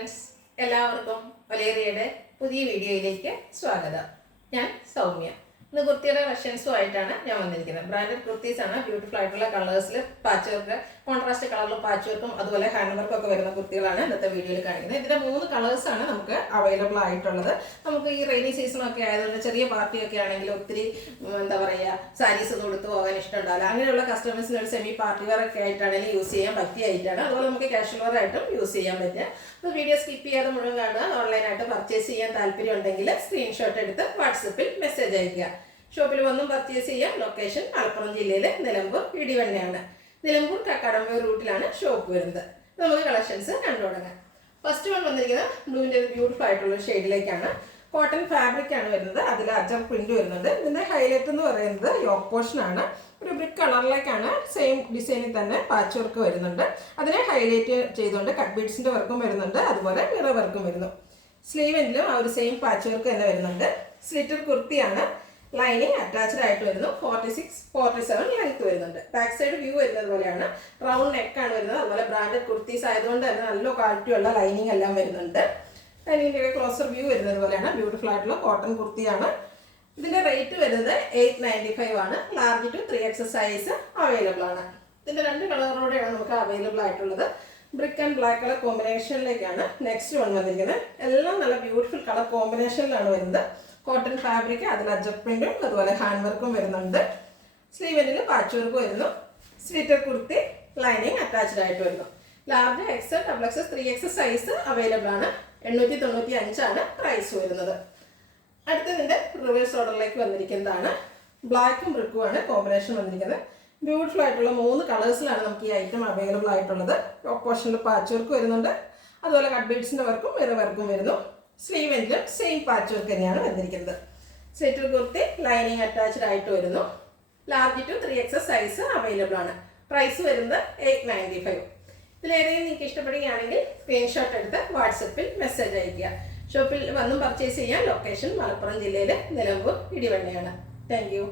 Friends, എല്ലാവർക്കും വലേറിയയുടെ പുതിയ വീഡിയോയിലേക്ക് സ്വാഗതം. ഞാൻ സൗമ്യ. ഇന്ന് കുർത്തിയുടെ കളക്ഷൻസുമായിട്ടാണ് ഞാൻ വന്നിരിക്കുന്നത്. ബ്രാൻഡഡ് കുർത്തീസ് ആണ്. ബ്യൂട്ടിഫുൾ ആയിട്ടുള്ള കളേഴ്സിൽ പാച്ച് വർക്ക്, കോൺട്രാസ്റ്റ് കളറിൽ പാച്ച് വർക്കും അതുപോലെ ഹാൻഡ് വർക്കും ഒക്കെ വരുന്ന കുർത്തികളാണ് ഇന്നത്തെ വീഡിയോയിൽ കാണിക്കുന്നത്. ഇതിന്റെ 3 കളേഴ്സാണ് നമുക്ക് അവൈലബിൾ ആയിട്ടുള്ളത്. നമുക്ക് ഈ റെയിനി സീസണൊക്കെ ആയതുകൊണ്ട് ചെറിയ പാർട്ടിയൊക്കെ ആണെങ്കിൽ ഒത്തിരി എന്താ പറയുക സാരീസ് ഒന്നും എടുത്ത് പോകാൻ ഇഷ്ടമുണ്ടാവില്ല. അങ്ങനെയുള്ള കസ്റ്റമേഴ്സിന് ഒരു സെമി പാർട്ടി വെയർ ഒക്കെ ആയിട്ടാണെങ്കിൽ യൂസ് ചെയ്യാൻ പറ്റിയ ആയിട്ടാണ്. അതുപോലെ നമുക്ക് കാഷ്വൽ വെയർ ആയിട്ടും യൂസ് ചെയ്യാൻ പറ്റുക. അപ്പോൾ വീഡിയോ സ്കിപ്പ് ചെയ്യാതെ മുഴുവൻ കാണുക. ഓൺലൈനായിട്ട് പർച്ചേസ് ചെയ്യാൻ താല്പര്യം ഉണ്ടെങ്കിൽ സ്ക്രീൻഷോട്ട് എടുത്ത് വാട്സപ്പിൽ മെസ്സേജ് അയക്കുക. ഷോപ്പിൽ വന്നും പർച്ചേസ് ചെയ്യാം. ലൊക്കേഷൻ മലപ്പുറം ജില്ലയിലെ നിലമ്പൂർ ഇടിവണ്ണയാണ്. നിലമ്പൂർ കക്കാടംപൊയിൽ റൂട്ടിലാണ് ഷോപ്പ് വരുന്നത്. നമുക്ക് കളക്ഷൻസ് കണ്ടു തുടങ്ങാം. ഫസ്റ്റ് വൺ വന്നിരിക്കുന്നത് ബ്ലൂവിൻ്റെ ഒരു ബ്യൂട്ടിഫുൾ ആയിട്ടുള്ള ഷെയ്ഡിലേക്കാണ്. കോട്ടൺ ഫാബ്രിക് ആണ് വരുന്നത്. അതിൽ അജർ പ്രിന്റ് വരുന്നുണ്ട്. ഇതിൻ്റെ ഹൈലൈറ്റ് എന്ന് പറയുന്നത് യോക്ക് പോർഷൻ ആണ്. ഒരു ബ്രിക്ക് കളറിലേക്കാണ് സെയിം ഡിസൈനിൽ തന്നെ പാച്ച് വർക്ക് വരുന്നുണ്ട്. അതിനെ ഹൈലൈറ്റ് ചെയ്തുകൊണ്ട് കട്ട് ബീഡ്സിൻ്റെ വർക്കും വരുന്നുണ്ട്. അതുപോലെ മിറർ വർക്കും വരുന്നു. സ്ലീവെങ്കിലും ആ ഒരു സെയിം പാച്ച് വർക്ക് തന്നെ വരുന്നുണ്ട്. സ്ലിറ്റഡ് കുർത്തിയാണ്. ലൈനിങ് അറ്റാച്ച്ഡ് ആയിട്ട് വരുന്നു. 46-47 ലെങ്ത് വരുന്നുണ്ട്. ബാക്ക് സൈഡ് വ്യൂ വരുന്നത് പോലെയാണ്. റൗണ്ട് നെക്കാണ് വരുന്നത്. അതുപോലെ ബ്രാൻഡഡ് കുർത്തീസ് ആയതുകൊണ്ട് തന്നെ നല്ല ക്വാളിറ്റി ഉള്ള ലൈനിങ് എല്ലാം വരുന്നുണ്ട്. ലൈനിങ്ങിൻ്റെ ക്ലോസർ വ്യൂ വരുന്നത് പോലെയാണ്. ബ്യൂട്ടിഫുൾ ആയിട്ടുള്ള കോട്ടൺ കുർത്തിയാണ്. ഇതിൻ്റെ റേറ്റ് വരുന്നത് 895 ആണ്. Large to 3X size available ആണ്. ഇതിൻ്റെ 2 കളറോടെയാണ് നമുക്ക് അവൈലബിൾ ആയിട്ടുള്ളത്. ബ്രിക്ക് ആൻഡ് ബ്ലാക്ക് കളർ കോമ്പിനേഷനിലേക്കാണ് നെക്സ്റ്റ് വൺ വന്നിരിക്കുന്നത്. എല്ലാം നല്ല ബ്യൂട്ടിഫുൾ കളർ കോമ്പിനേഷനിലാണ് വരുന്നത്. കോട്ടൺ ഫാബ്രിക്, അതിൽ അജർ പ്രിന്റും അതുപോലെ ഹാൻഡ് വർക്കും വരുന്നുണ്ട്. സ്ലീവെന്റിൽ പാച്ച് വർക്ക് വരുന്നു. സ്ലിറ്റഡ് കുർത്തി, ലൈനിങ് അറ്റാച്ച്ഡ് ആയിട്ട് വരുന്നു. Large XL, XXS, 3X size available ആണ്. 895 ആണ് പ്രൈസ് വരുന്നത്. അടുത്തതിൻ്റെ റിവേഴ്സ് ഓർഡറിലേക്ക് വന്നിരിക്കുന്നതാണ്. ബ്ലാക്കും ബ്രിക്കുമാണ് കോമ്പിനേഷൻ വന്നിരിക്കുന്നത്. ബ്യൂട്ടിഫുൾ ആയിട്ടുള്ള 3 കളേഴ്സിലാണ് നമുക്ക് ഈ ഐറ്റം അവൈലബിൾ ആയിട്ടുള്ളത്. ടോപ്പ് പോർഷനിൽ പാച്ച് വർക്ക് വരുന്നുണ്ട്. അതുപോലെ കട്ട് ബീഡ്സിൻ്റെ വർക്കും മിറർ വർക്കും വരുന്നു. സ്ലീവെങ്കിലും സെയിം പാച്ച് വർക്ക് തന്നെയാണ് വന്നിരിക്കുന്നത്. സ്ലിറ്റഡ് കുർത്തി, ലൈനിങ് അറ്റാച്ച്ഡ് ആയിട്ട് വരുന്നു. Large to 3X size available ആണ്. പ്രൈസ് വരുന്നത് 895. ഇതിലേതെങ്കിലും നിങ്ങൾക്ക് ഇഷ്ടപ്പെടുകയാണെങ്കിൽ സ്ക്രീൻഷോട്ട് എടുത്ത് വാട്സപ്പിൽ മെസ്സേജ് അയയ്ക്കുക. ഷോപ്പിൽ വന്നും പർച്ചേസ് ചെയ്യാൻ. ലൊക്കേഷൻ മലപ്പുറം ജില്ലയിലെ നിലമ്പൂർ ഇടിവണ്ണയാണ്. Thank you.